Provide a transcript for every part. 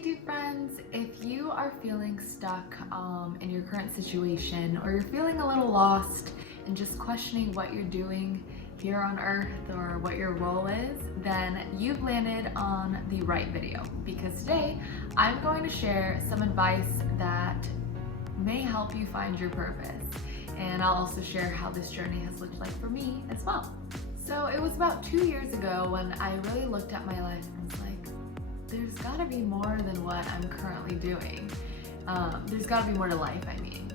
YouTube friends, if you are feeling stuck in your current situation, or you're feeling a little lost and just questioning what you're doing here on earth or what your role is, then you've landed on the right video, because today I'm going to share some advice that may help you find your purpose, and I'll also share how this journey has looked like for me as well. So it was about 2 years ago when I really looked at my life and was like, there's gotta be more than what I'm currently doing. There's gotta be more to life, I mean.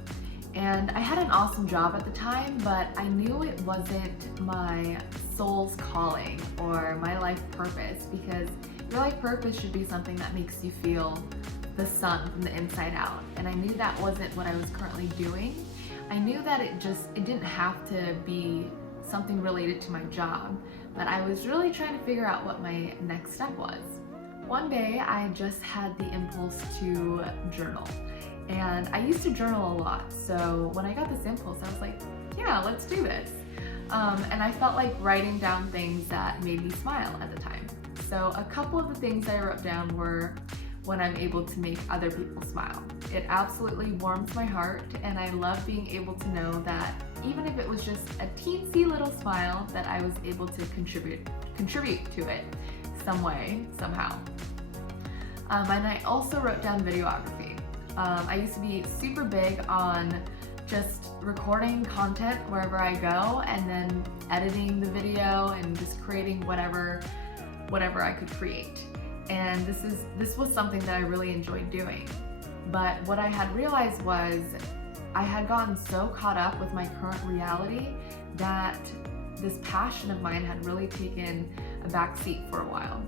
And I had an awesome job at the time, but I knew it wasn't my soul's calling or my life purpose, because your life purpose should be something that makes you feel the sun from the inside out. And I knew that wasn't what I was currently doing. I knew that it didn't have to be something related to my job, but I was really trying to figure out what my next step was. One day I just had the impulse to journal, and I used to journal a lot, so when I got this impulse I was like, yeah, let's do this. And I felt like writing down things that made me smile at the time. So a couple of the things I wrote down were when I'm able to make other people smile. It absolutely warms my heart, and I love being able to know that even if it was just a teensy little smile, that I was able to contribute to it some way, somehow. And I also wrote down videography. I used to be super big on just recording content wherever I go and then editing the video and just creating whatever I could create. And this was something that I really enjoyed doing. But what I had realized was I had gotten so caught up with my current reality that this passion of mine had really taken a back seat for a while.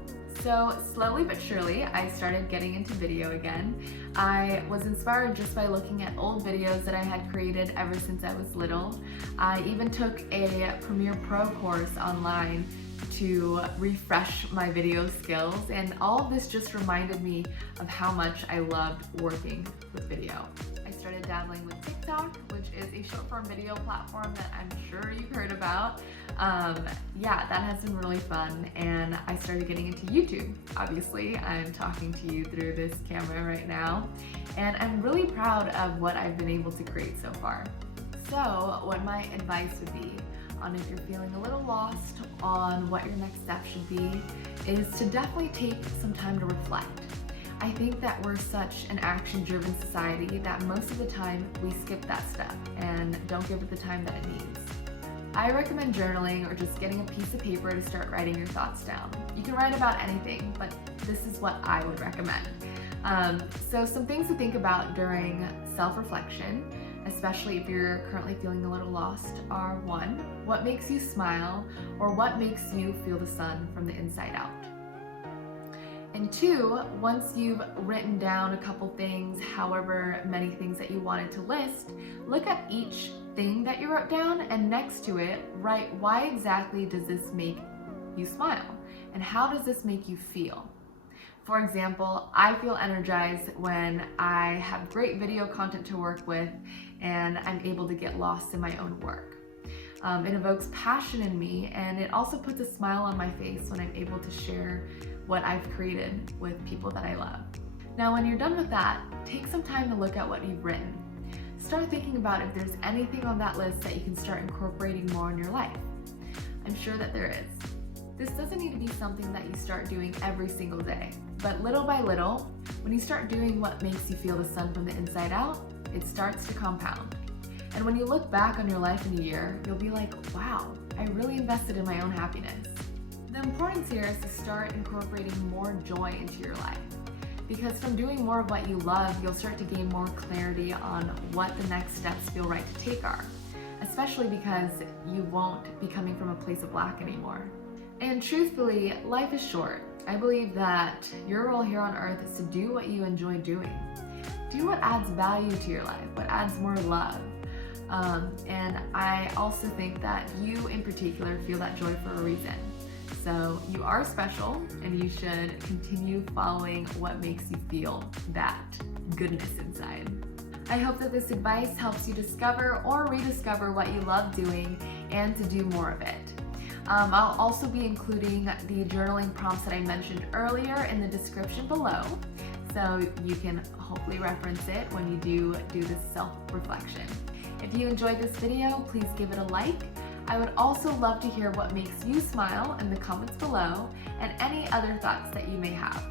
So slowly but surely, I started getting into video again. I was inspired just by looking at old videos that I had created ever since I was little. I even took a Premiere Pro course online to refresh my video skills, and all of this just reminded me of how much I loved working with video. I started dabbling with TikTok, which is a short form video platform that I'm sure you've heard about. Yeah, that has been really fun, and I started getting into YouTube. Obviously, I'm talking to you through this camera right now, and I'm really proud of what I've been able to create so far. So what my advice would be on if you're feeling a little lost on what your next step should be is to definitely take some time to reflect. I think that we're such an action-driven society that most of the time we skip that step and don't give it the time that it needs. I recommend journaling or just getting a piece of paper to start writing your thoughts down. You can write about anything, but this is what I would recommend. So some things to think about during self-reflection, especially if you're currently feeling a little lost, are 1, what makes you smile, or what makes you feel the sun from the inside out? And 2, once you've written down a couple things, however many things that you wanted to list, look at each thing that you wrote down, and next to it, write why exactly does this make you smile, and how does this make you feel? For example, I feel energized when I have great video content to work with and I'm able to get lost in my own work. It evokes passion in me, and it also puts a smile on my face when I'm able to share what I've created with people that I love. Now, when you're done with that, take some time to look at what you've written. Start thinking about if there's anything on that list that you can start incorporating more in your life. I'm sure that there is. This doesn't need to be something that you start doing every single day, but little by little, when you start doing what makes you feel the sun from the inside out, it starts to compound. And when you look back on your life in a year, you'll be like, wow, I really invested in my own happiness. The importance here is to start incorporating more joy into your life, because from doing more of what you love, you'll start to gain more clarity on what the next steps feel right to take are, especially because you won't be coming from a place of lack anymore. And truthfully, life is short. I believe that your role here on earth is to do what you enjoy doing. Do what adds value to your life, what adds more love. And I also think that you in particular feel that joy for a reason. So you are special, and you should continue following what makes you feel that goodness inside. I hope that this advice helps you discover or rediscover what you love doing and to do more of it. I'll also be including the journaling prompts that I mentioned earlier in the description below, so you can hopefully reference it when you do this self-reflection. If you enjoyed this video, please give it a like. I would also love to hear what makes you smile in the comments below and any other thoughts that you may have.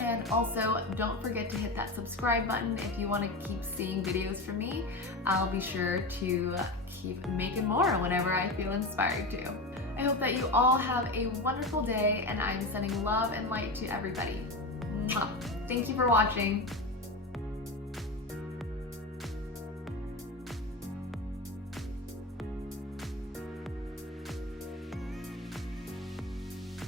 And also, don't forget to hit that subscribe button if you want to keep seeing videos from me. I'll be sure to keep making more whenever I feel inspired to. I hope that you all have a wonderful day, and I'm sending love and light to everybody. Mwah. Thank you for watching.